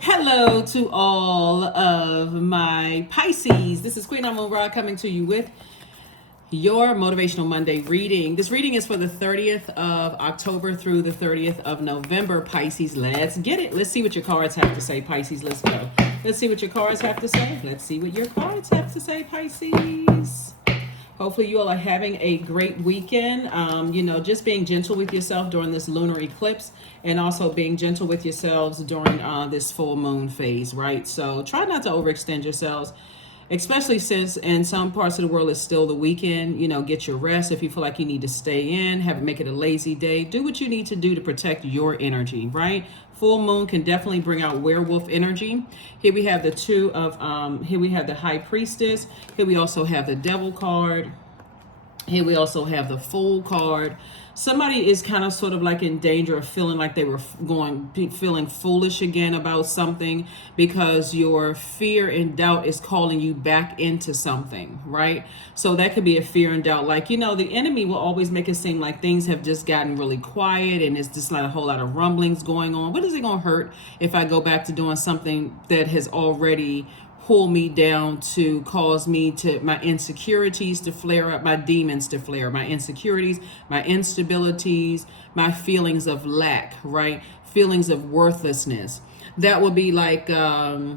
Hello to all of my Pisces. This is Queen Amun Ra coming to you with your Motivational Monday reading. This reading is for the 30th of October through the 30th of November, Pisces. Let's get it. Let's see what your cards have to say, Pisces. Let's go. Let's see what your cards have to say. Let's see what your cards have to say, Pisces. Hopefully you all are having a great weekend. Just being gentle with yourself during this lunar eclipse, and also being gentle with yourselves during this full moon phase, right? So try not to overextend yourselves, especially since in some parts of the world it's still the weekend. Get your rest. If you feel like you need to stay in, make it a lazy day. Do what you need to do to protect your energy, right? Full moon can definitely bring out werewolf energy. Here we have here we have the High Priestess. Here we also have the Devil card. Here we also have the Fool card. Somebody is kind of sort of like in danger of feeling like they were feeling foolish again about something, because your fear and doubt is calling you back into something, right? So that could be a fear and doubt. Like, the enemy will always make it seem like things have just gotten really quiet and it's just not a whole lot of rumblings going on. What is it going to hurt if I go back to doing something that has already pull me down, to cause me to my insecurities to flare up, my demons to flare, my insecurities, my instabilities, my feelings of lack, right? Feelings of worthlessness. That would be like I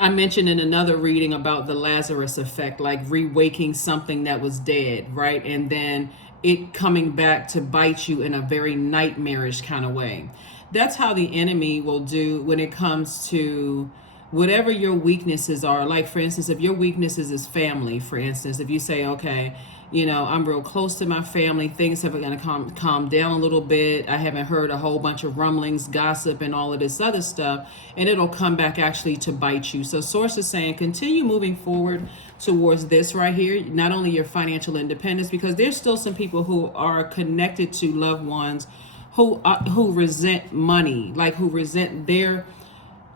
mentioned in another reading about the Lazarus effect, like rewaking something that was dead, right? And then it coming back to bite you in a very nightmarish kind of way. That's how the enemy will do when it comes to whatever your weaknesses are. Like, for instance, if your weaknesses is family, for instance, if you say, okay, I'm real close to my family, things have going to calm down a little bit, I haven't heard a whole bunch of rumblings, gossip, and all of this other stuff, and it'll come back actually to bite you. So source is saying continue moving forward towards this right here, not only your financial independence, because there's still some people who are connected to loved ones who resent money, like who resent their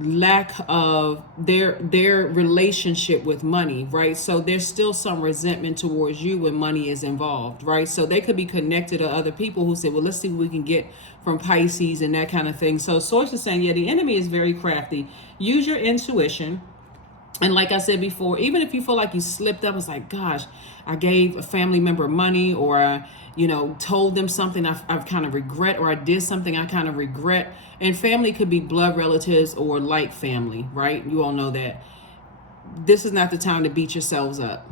lack of their relationship with money, right? So there's still some resentment towards you when money is involved, right? So they could be connected to other people who say, well, let's see what we can get from Pisces and that kind of thing. So source is saying, yeah, the enemy is very crafty. Use your intuition. And like I said before, even if you feel like you slipped up, it's like, gosh, I gave a family member money, or I, told them something I've kind of regret, or I did something I kind of regret. And family could be blood relatives or like family, right? You all know that. This is not the time to beat yourselves up,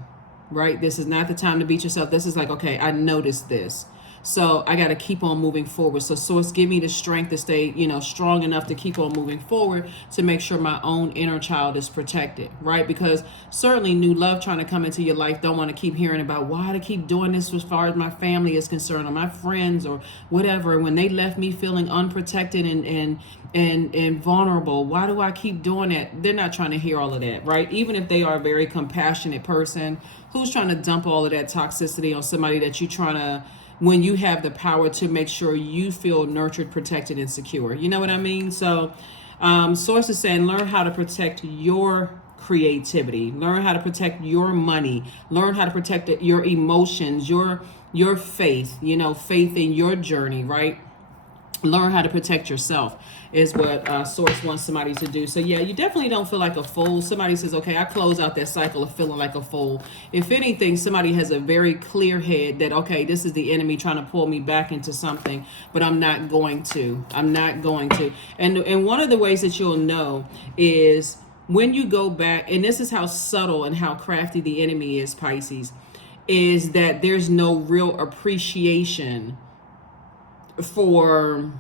right? This is not the time to beat yourself. This is like, okay, I noticed this, so I got to keep on moving forward. So source, give me the strength to stay, strong enough to keep on moving forward, to make sure my own inner child is protected, right? Because certainly new love trying to come into your life don't want to keep hearing about why to keep doing this as far as my family is concerned, or my friends, or whatever. When they left me feeling unprotected and vulnerable, why do I keep doing that? They're not trying to hear all of that, right? Even if they are a very compassionate person who's trying to dump all of that toxicity on somebody that you're trying to, when you have the power to make sure you feel nurtured, protected, and secure. You know what I mean? So source is saying, learn how to protect your creativity, learn how to protect your money, learn how to protect your emotions, your faith, faith in your journey, right? Learn how to protect yourself is what source wants somebody to do. So yeah, you definitely don't feel like a fool. Somebody says, okay, I close out that cycle of feeling like a fool. If anything, somebody has a very clear head that, okay, this is the enemy trying to pull me back into something, but I'm not going to. And one of the ways that you'll know is when you go back, and this is how subtle and how crafty the enemy is, Pisces, is that there's no real appreciation for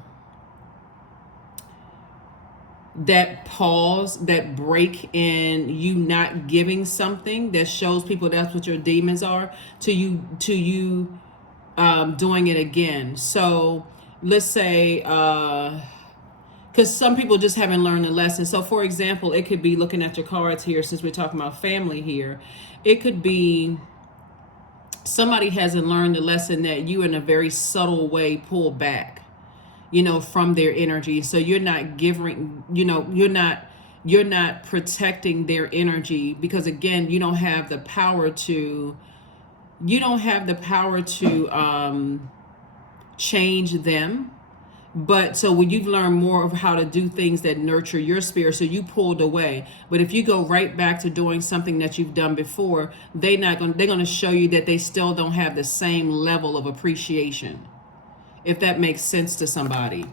that pause, that break in you not giving something that shows people that's what your demons are, to you doing it again. So let's say because some people just haven't learned the lesson. So for example, it could be, looking at your cards here, since we're talking about family here, it could be somebody hasn't learned the lesson that you in a very subtle way pull back, from their energy. So you're not giving, you're not protecting their energy, because again, you don't have the power to change them. But so when you've learned more of how to do things that nurture your spirit, so you pulled away. But if you go right back to doing something that you've done before, they're gonna show you that they still don't have the same level of appreciation. If that makes sense to somebody.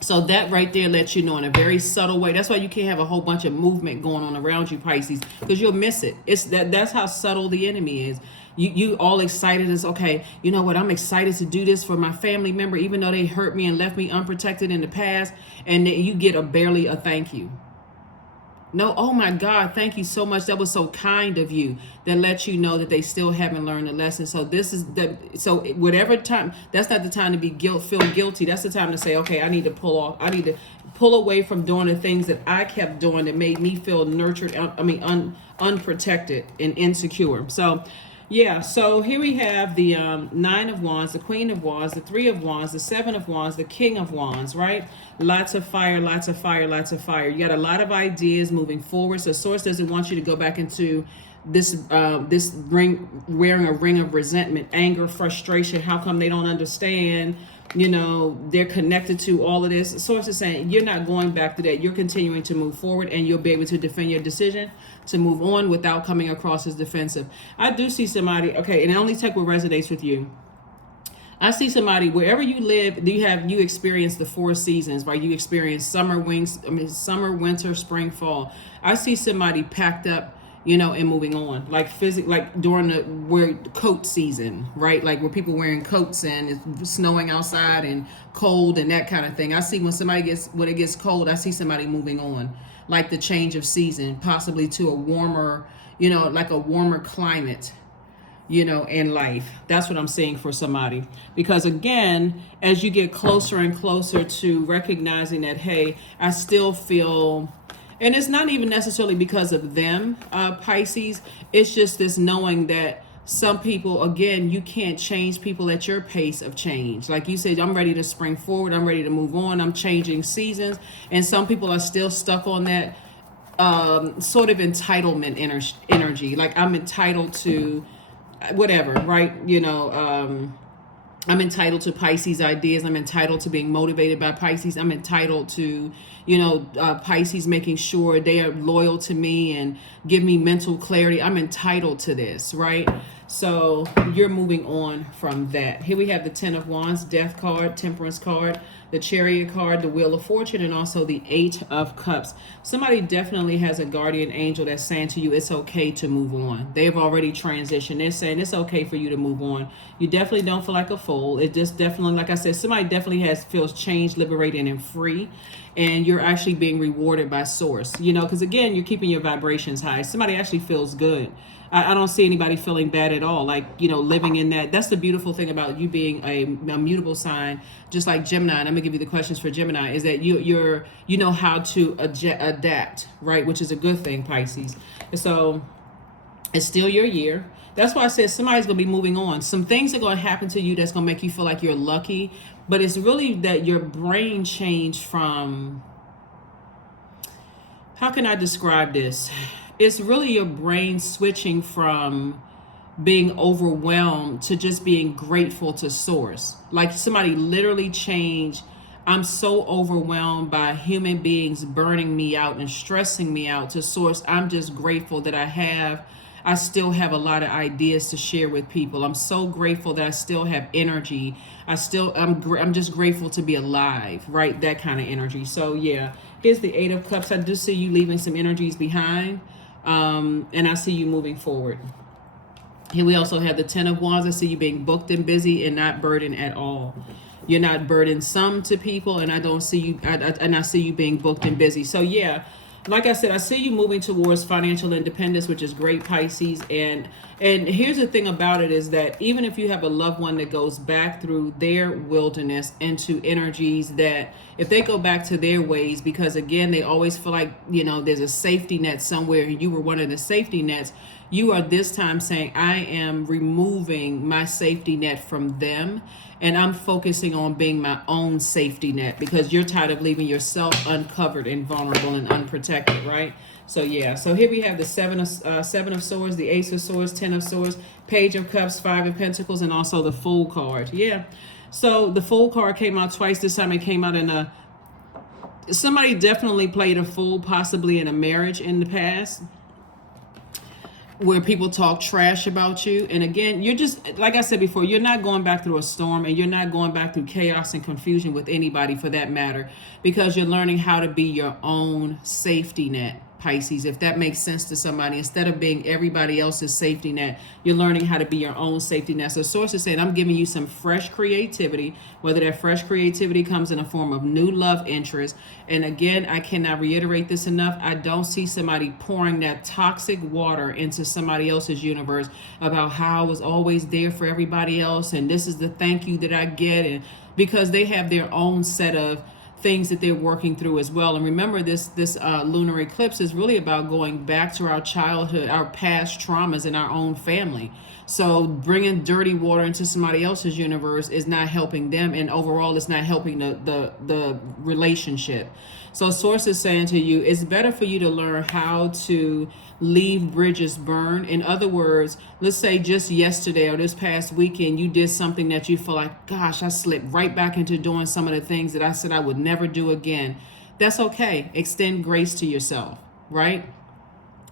So that right there lets you know in a very subtle way. That's why you can't have a whole bunch of movement going on around you, Pisces, because you'll miss it. That's how subtle the enemy is. You all excited as, okay, you know what, I'm excited to do this for my family member, even though they hurt me and left me unprotected in the past, and you get barely a thank you. No, oh my God, thank you so much. That was so kind of you. That lets you know that they still haven't learned the lesson. So this is so whatever time, that's not the time to feel guilty. That's the time to say, okay, I need to pull off. I need to pull away from doing the things that I kept doing that made me feel nurtured. Unprotected and insecure. So yeah, so here we have the Nine of Wands, the Queen of Wands, the Three of Wands, the Seven of Wands, the King of Wands, right? Lots of fire, lots of fire, lots of fire. You got a lot of ideas moving forward. So Source doesn't want you to go back into this ring, wearing a ring of resentment, anger, frustration. How come they don't understand? You know, they're connected to all of this. Source is saying you're not going back to that. You're continuing to move forward, and you'll be able to defend your decision to move on without coming across as defensive. I do see somebody, okay, and only take what resonates with you. I see somebody wherever you live, you experience the four seasons, right? You experience summer, winter, spring, fall. I see somebody packed up, you know, and moving on, like during the coat season, right? Like where people wearing coats and it's snowing outside and cold and that kind of thing. I see when it gets cold, I see somebody moving on, like the change of season, possibly to a warmer, you know, like a warmer climate, you know, in life. That's what I'm seeing for somebody. Because again, as you get closer and closer to recognizing that, hey, I still feel, and it's not even necessarily because of them, Pisces. It's just this knowing that some people, again, you can't change people at your pace of change. Like you said, I'm ready to spring forward. I'm ready to move on. I'm changing seasons. And some people are still stuck on that sort of entitlement energy. Like I'm entitled to whatever, right? You know, I'm entitled to Pisces ideas. I'm entitled to being motivated by Pisces. I'm entitled to, you know, Pisces making sure they are loyal to me and give me mental clarity. I'm entitled to this, right? So you're moving on from that. Here we have the Ten of Wands, Death card, Temperance card, the Chariot card, the Wheel of Fortune, and also the Eight of Cups. Somebody definitely has a guardian angel that's saying to you, it's okay to move on. They've already transitioned. They're saying it's okay for you to move on. You definitely don't feel like a fool. It just definitely, like I said, somebody definitely feels changed, liberated, and free. And you're actually being rewarded by Source, you know, because again, you're keeping your vibrations high. Somebody actually feels good. I don't see anybody feeling bad at all. Like, you know, living in that. That's the beautiful thing about you being a mutable sign, just like Gemini. And I'm gonna give you the questions for Gemini. Is that you know how to adapt, right? Which is a good thing, Pisces. And so it's still your year. That's why I said somebody's gonna be moving on. Some things are gonna happen to you that's gonna make you feel like you're lucky, but it's really that your brain changed from. How can I describe this? It's really your brain switching from being overwhelmed to just being grateful to Source. Like somebody literally changed. I'm so overwhelmed by human beings burning me out and stressing me out to Source. I'm just grateful that I still have a lot of ideas to share with people. I'm so grateful that I still have energy. I'm just grateful to be alive, right? That kind of energy. So yeah, here's the Eight of Cups. I do see you leaving some energies behind. And I see you moving forward. Here we also have the Ten of Wands. I see you being booked and busy and not burdened at all. You're not burdensome to people, and I don't see you. I see you being booked and busy. So yeah, like I said, I see you moving towards financial independence, which is great, Pisces. And here's the thing about it is that even if you have a loved one that goes back through their wilderness into energies that if they go back to their ways, because again, they always feel like, you know, there's a safety net somewhere. You were one of the safety nets. You are this time saying, I am removing my safety net from them. And I'm focusing on being my own safety net because you're tired of leaving yourself uncovered and vulnerable and unprotected, right? So yeah, so here we have the Seven of Swords, the Ace of Swords, Ten of Swords, Page of Cups, Five of Pentacles, and also the Fool card. Yeah, So the Fool card came out twice. This time it came out in a, somebody definitely played a fool, possibly in a marriage in the past, where people talk trash about you. And again, you're just, like I said before, you're not going back through a storm, and you're not going back through chaos and confusion with anybody for that matter, because you're learning how to be your own safety net, Pisces. If that makes sense to somebody, instead of being everybody else's safety net, you're learning how to be your own safety net. So source is saying, I'm giving you some fresh creativity, whether that fresh creativity comes in a form of new love interest. And again, I cannot reiterate this enough. I don't see somebody pouring that toxic water into somebody else's universe about how I was always there for everybody else, and this is the thank you that I get, and because they have their own set of things that they're working through as well. And remember, this lunar eclipse is really about going back to our childhood, our past traumas in our own family. So bringing dirty water into somebody else's universe is not helping them, and overall it's not helping the relationship. So source is saying to you, it's better for you to learn how to leave bridges burn. In other words, let's say just yesterday or this past weekend, you did something that you feel like, gosh, I slipped right back into doing some of the things that I said I would never do again. That's okay. Extend grace to yourself, right?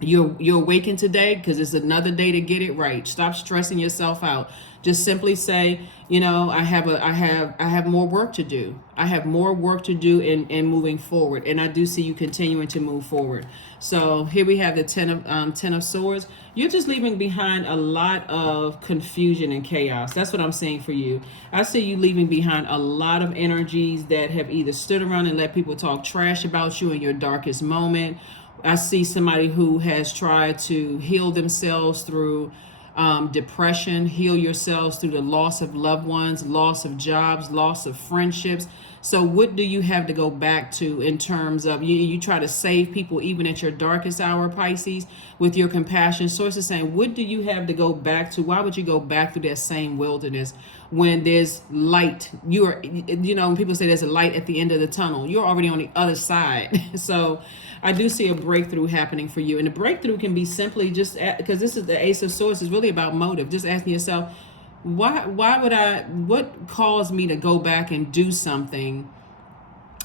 You're awakened today because it's another day to get it right. Stop stressing yourself out. Just simply say, you know, I have more work to do. I have more work to do in moving forward, and I do see you continuing to move forward. So here we have the Ten of Swords. You're just leaving behind a lot of confusion and chaos. That's what I'm saying for you. I see you leaving behind a lot of energies that have either stood around and let people talk trash about you in your darkest moment. I see somebody who has tried to heal themselves through depression, heal yourselves through the loss of loved ones, loss of jobs, loss of friendships. So what do you have to go back to in terms of, you try to save people even at your darkest hour, Pisces, with your compassion? Source is saying, what do you have to go back to? Why would you go back through that same wilderness when there's light? When people say there's a light at the end of the tunnel, you're already on the other side. So I do see a breakthrough happening for you. And the breakthrough can be simply just, because this is the Ace of Swords, is really about motive. Just asking yourself, what caused me to go back and do something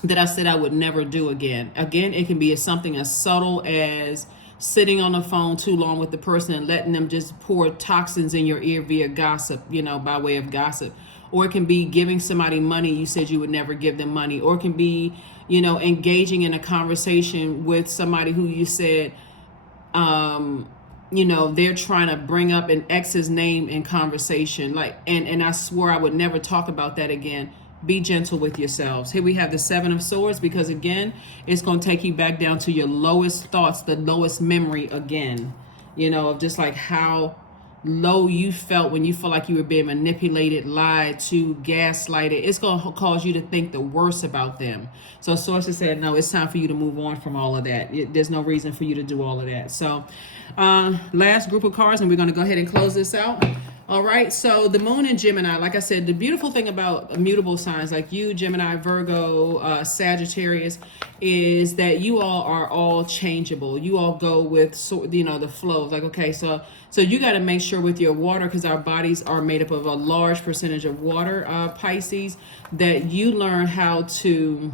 that I said I would never do again? Again, it can be something as subtle as sitting on the phone too long with the person and letting them just pour toxins in your ear via gossip, by way of gossip. Or it can be giving somebody money you said you would never give them money. Or it can be, engaging in a conversation with somebody who you said, they're trying to bring up an ex's name in conversation. And I swore I would never talk about that again. Be gentle with yourselves. Here we have the Seven of Swords, because again, it's going to take you back down to your lowest thoughts, the lowest memory again, of just like how low you felt when you felt like you were being manipulated, lied to, gaslighted. It's going to cause you to think the worst about them. So sources said, no, it's time for you to move on from all of that. There's no reason for you to do all of that. So last group of cards, and we're going to go ahead and close this out. All right, so the moon in Gemini, like I said, the beautiful thing about immutable signs like you, Gemini, Virgo, Sagittarius, is that you all are all changeable. You all go with, the flow. Like, okay, so you got to make sure with your water, because our bodies are made up of a large percentage of water, Pisces, that you learn how to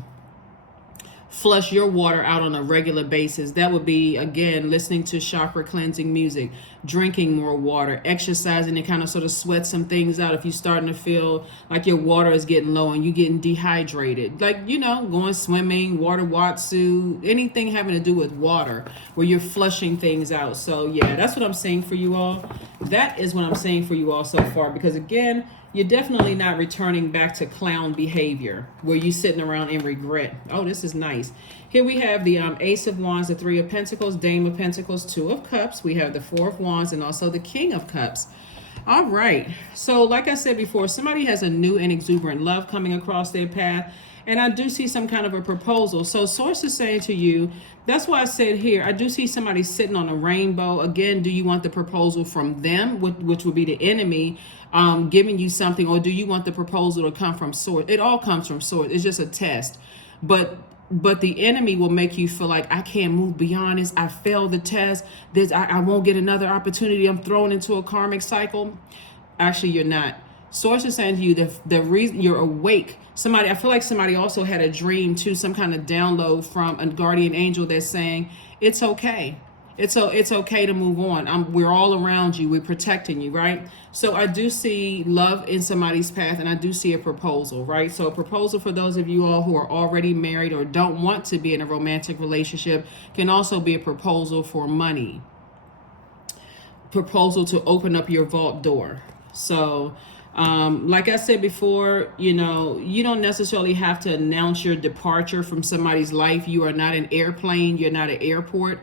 flush your water out on a regular basis. That would be, again, listening to chakra cleansing music, drinking more water, exercising to kind of sort of sweat some things out if you're starting to feel like your water is getting low and you're getting dehydrated. Like, going swimming, water watsu, anything having to do with water where you're flushing things out. So yeah, that's what I'm saying for you all. That is what I'm saying for you all so far, because again, you're definitely not returning back to clown behavior where you're sitting around in regret. Oh, this is nice. Here we have the Ace of Wands, the Three of Pentacles, Dame of Pentacles, Two of Cups. We have the Four of Wands and also the King of Cups. All right. So like I said before, somebody has a new and exuberant love coming across their path. And I do see some kind of a proposal. So source is saying to you, that's why I said here, I do see somebody sitting on a rainbow. Again, do you want the proposal from them, which would be the enemy, giving you something, or do you want the proposal to come from source? It all comes from source. It's just a test. But the enemy will make you feel like, I can't move beyond this. I failed the test. I won't get another opportunity. I'm thrown into a karmic cycle. Actually, you're not. Source is saying to you the reason you're awake. I feel like somebody also had a dream too, some kind of download from a guardian angel that's saying it's okay. It's okay to move on. We're all around you. We're protecting you, right? So I do see love in somebody's path, and I do see a proposal, right? So a proposal for those of you all who are already married or don't want to be in a romantic relationship can also be a proposal for money. Proposal to open up your vault door. So like I said before, you don't necessarily have to announce your departure from somebody's life. You are not an airplane. You're not an airport.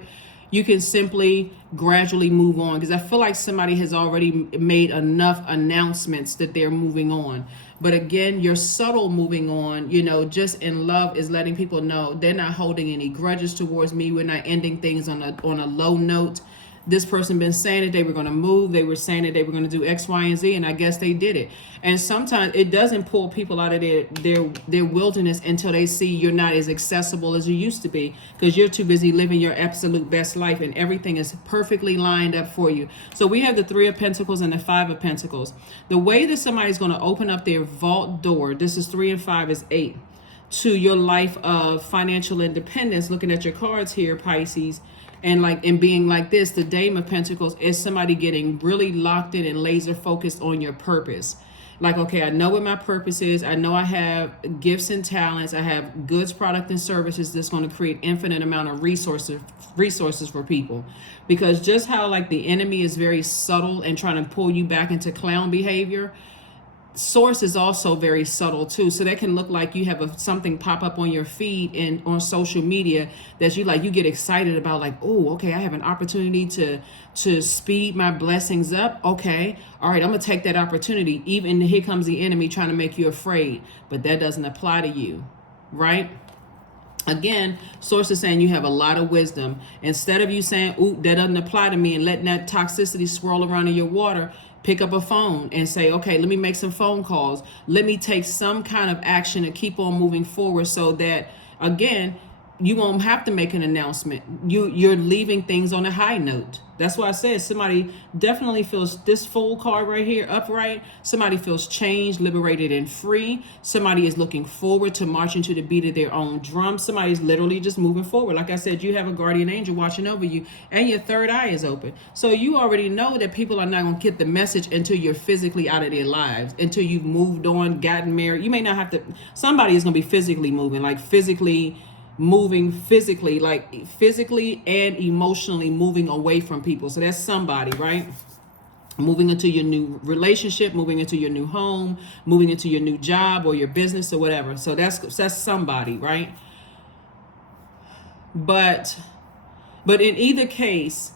You can simply gradually move on, because I feel like somebody has already made enough announcements that they're moving on. But again, your subtle moving on, just in love, is letting people know they're not holding any grudges towards me. We're not ending things on a low note. This person been saying that they were going to move. They were saying that they were going to do X, Y, and Z, and I guess they did it. And sometimes it doesn't pull people out of their wilderness until they see you're not as accessible as you used to be, because you're too busy living your absolute best life, and everything is perfectly lined up for you. So we have the 3 of Pentacles and the 5 of Pentacles. The way that somebody's going to open up their vault door, this is 3 and 5 is 8, to your life of financial independence. Looking at your cards here, Pisces, and being like this, the Dame of Pentacles is somebody getting really locked in and laser focused on your purpose. Like, okay, I know what my purpose is. I know I have gifts and talents. I have goods, product, and services that's going to create infinite amount of resources for people. Because just how like the enemy is very subtle and trying to pull you back into clown behavior, Source is also very subtle too. So that can look like you have something pop up on your feed and on social media that you get excited about, like, oh, okay, I have an opportunity to speed my blessings up. Okay, all right, I'm gonna take that opportunity. Even here comes the enemy trying to make you afraid, but that doesn't apply to you, right? Again, Source is saying you have a lot of wisdom. Instead of you saying, ooh, that doesn't apply to me, and letting that toxicity swirl around in your water, pick up a phone and say, okay, let me make some phone calls. Let me take some kind of action to keep on moving forward, so that, again, you won't have to make an announcement. You're leaving things on a high note. That's why I said somebody definitely feels, this Fool card right here, upright, somebody feels changed, liberated, and free. Somebody is looking forward to marching to the beat of their own drum. Somebody's literally just moving forward. Like I said, you have a guardian angel watching over you, and your third eye is open. So you already know that people are not going to get the message until you're physically out of their lives, until you've moved on, gotten married. You may not have to, somebody is going to be physically moving, like physically like physically and emotionally moving away from people. So that's somebody, right? Moving into your new relationship, moving into your new home, moving into your new job or your business or whatever. So that's somebody, right? But in either case,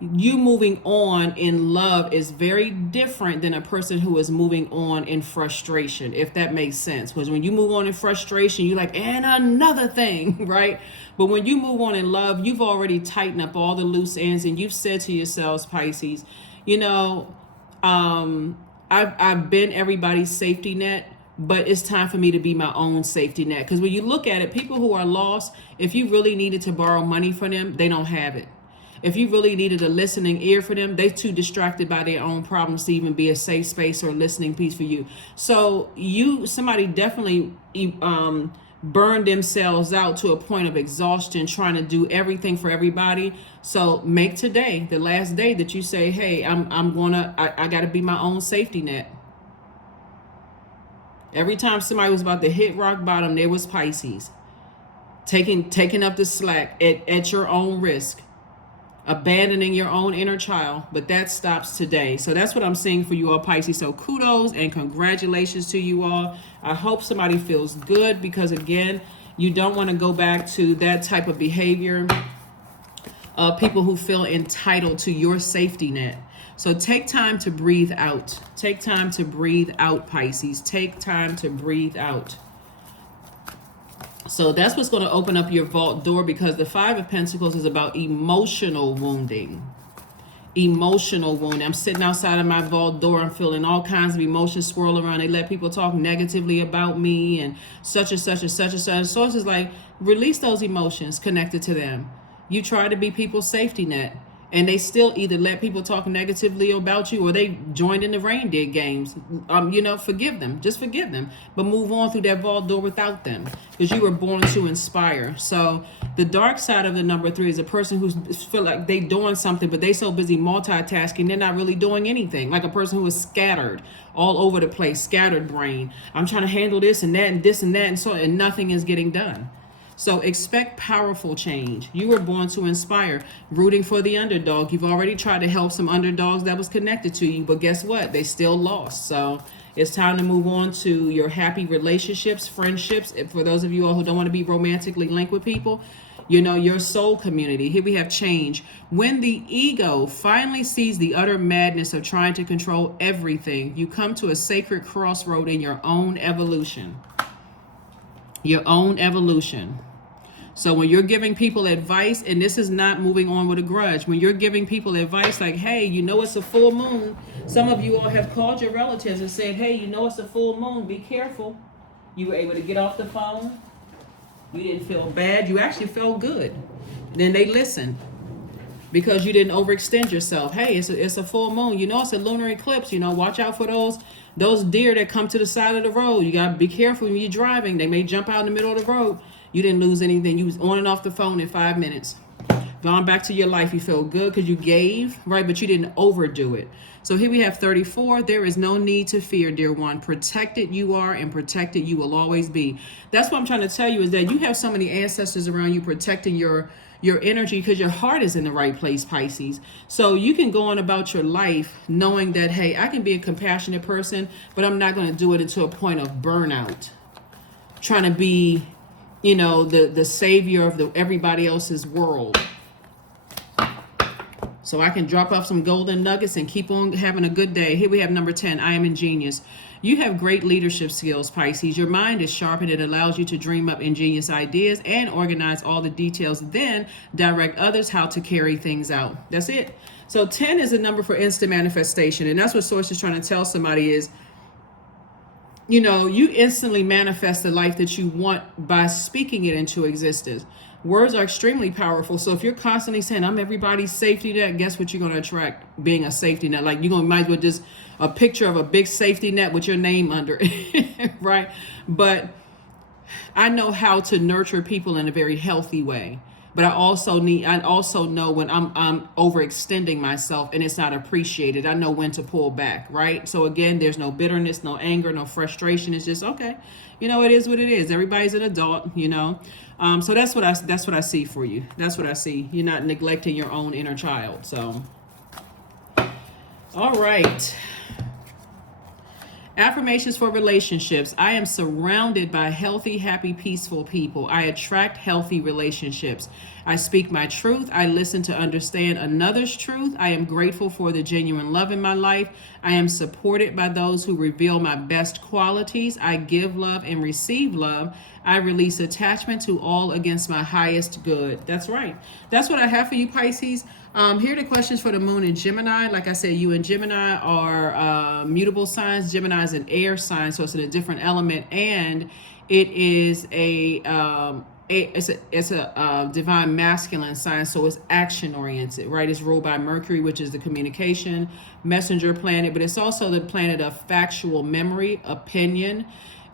you moving on in love is very different than a person who is moving on in frustration, if that makes sense. Because when you move on in frustration, you're like, and another thing, right? But when you move on in love, you've already tightened up all the loose ends, and you've said to yourselves, Pisces, I've been everybody's safety net, but it's time for me to be my own safety net. Because when you look at it, people who are lost, if you really needed to borrow money from them, they don't have it. If you really needed a listening ear for them, they're too distracted by their own problems to even be a safe space or a listening piece for you. So somebody definitely burned themselves out to a point of exhaustion trying to do everything for everybody. So make today the last day that you say, hey, I got to be my own safety net. Every time somebody was about to hit rock bottom, there was Pisces taking up the slack at your own risk, abandoning your own inner child. But that stops today. So that's what I'm seeing for you all, Pisces. So kudos and congratulations to you all. I hope somebody feels good, because again, you don't want to go back to that type of behavior. People who feel entitled to your safety net. So take time to breathe out. Take time to breathe out, Pisces. Take time to breathe out. So that's what's going to open up your vault door, because the 5 of Pentacles is about emotional wounding. Emotional wounding. I'm sitting outside of my vault door. I'm feeling all kinds of emotions swirl around. They let people talk negatively about me and such and such and such and such. So it's just like, release those emotions connected to them. You try to be people's safety net, and they still either let people talk negatively about you or they joined in the reindeer games. Forgive them. Just forgive them. But move on through that vault door without them, because you were born to inspire. So the dark side of the number 3 is a person who feel like they doing something, but they so busy multitasking, they're not really doing anything. Like a person who is scattered all over the place, scattered brain. I'm trying to handle this and that and this and that and nothing is getting done. So expect powerful change. You were born to inspire, rooting for the underdog. You've already tried to help some underdogs that was connected to you, but guess what? They still lost. So it's time to move on to your happy relationships, friendships. For those of you all who don't want to be romantically linked with people, your soul community. Here we have change. When the ego finally sees the utter madness of trying to control everything, you come to a sacred crossroad in your own evolution. Your own evolution. So when you're giving people advice, and this is not moving on with a grudge, when you're giving people advice like, hey, it's a full moon. Some of you all have called your relatives and said, hey, it's a full moon. Be careful. You were able to get off the phone. You didn't feel bad. You actually felt good. Then they listened because you didn't overextend yourself. Hey, it's a full moon. It's a lunar eclipse. Watch out for those deer that come to the side of the road. You got to be careful when you're driving. They may jump out in the middle of the road. You didn't lose anything. You was on and off the phone in 5 minutes. Gone back to your life. You feel good because you gave, right? But you didn't overdo it. So here we have 34. There is no need to fear, dear one. Protected you are, and protected you will always be. That's what I'm trying to tell you, is that you have so many ancestors around you protecting your energy, because your heart is in the right place, Pisces. So you can go on about your life knowing that, hey, I can be a compassionate person, but I'm not going to do it into a point of burnout. Trying to be, the savior of everybody else's world. So I can drop off some golden nuggets and keep on having a good day. Here we have number 10. I am ingenious. You have great leadership skills, Pisces. Your mind is sharp and it allows you to dream up ingenious ideas and organize all the details, then direct others how to carry things out. That's it. So 10 is a number for instant manifestation. And that's what Source is trying to tell somebody is, you instantly manifest the life that you want by speaking it into existence. Words are extremely powerful. So if you're constantly saying, I'm everybody's safety net, guess what you're going to attract? Being a safety net. Like might as well just a picture of a big safety net with your name under it, right? But I know how to nurture people in a very healthy way. But I also know when I'm overextending myself and it's not appreciated. I know when to pull back, right? So again, there's no bitterness, no anger, no frustration. It's just, okay, it is what it is. Everybody's an adult, So that's what I see for you. That's what I see. You're not neglecting your own inner child. So, all right. Affirmations for relationships. I am surrounded by healthy, happy, peaceful people. I attract healthy relationships. I speak my truth. I listen to understand another's truth. I am grateful for the genuine love in my life. I am supported by those who reveal my best qualities. I give love and receive love. I release attachment to all against my highest good. That's right. That's what I have for you, Pisces. Here are the questions for the moon in Gemini. Like I said, you and Gemini are mutable signs. Gemini is an air sign, so it's in a different element, and it is it's a divine masculine sign, so it's action oriented, right? It's ruled by Mercury, which is the communication messenger planet, but it's also the planet of factual memory, opinion.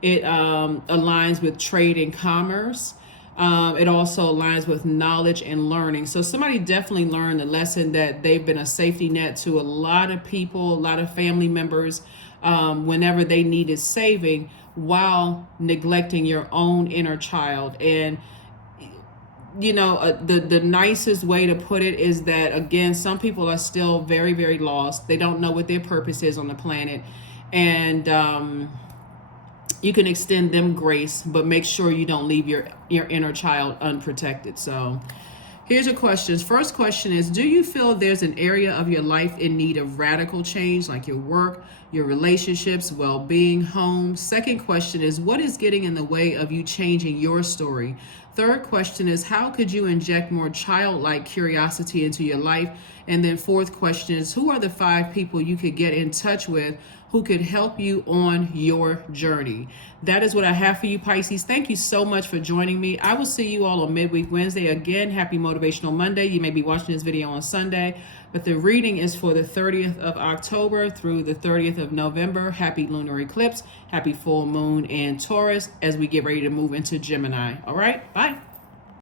It aligns with trade and commerce. It also aligns with knowledge and learning. So somebody definitely learned the lesson that they've been a safety net to a lot of people, a lot of family members, whenever they needed saving, while neglecting your own inner child. And the nicest way to put it is that, again, some people are still very, very lost. They don't know what their purpose is on the planet, and you can extend them grace, but make sure you don't leave your inner child unprotected. So here's your questions. First question is, do you feel there's an area of your life in need of radical change, like your work, your relationships, well-being, home? Second question is, what is getting in the way of you changing your story? Third question is, how could you inject more childlike curiosity into your life? And then fourth question is, who are the 5 people you could get in touch with who could help you on your journey. That is what I have for you, Pisces. Thank you so much for joining me. I will see you all on Midweek Wednesday. Again, happy Motivational Monday. You may be watching this video on Sunday, but the reading is for the 30th of October through the 30th of November. Happy lunar eclipse, happy full moon and Taurus as we get ready to move into Gemini. All right, bye.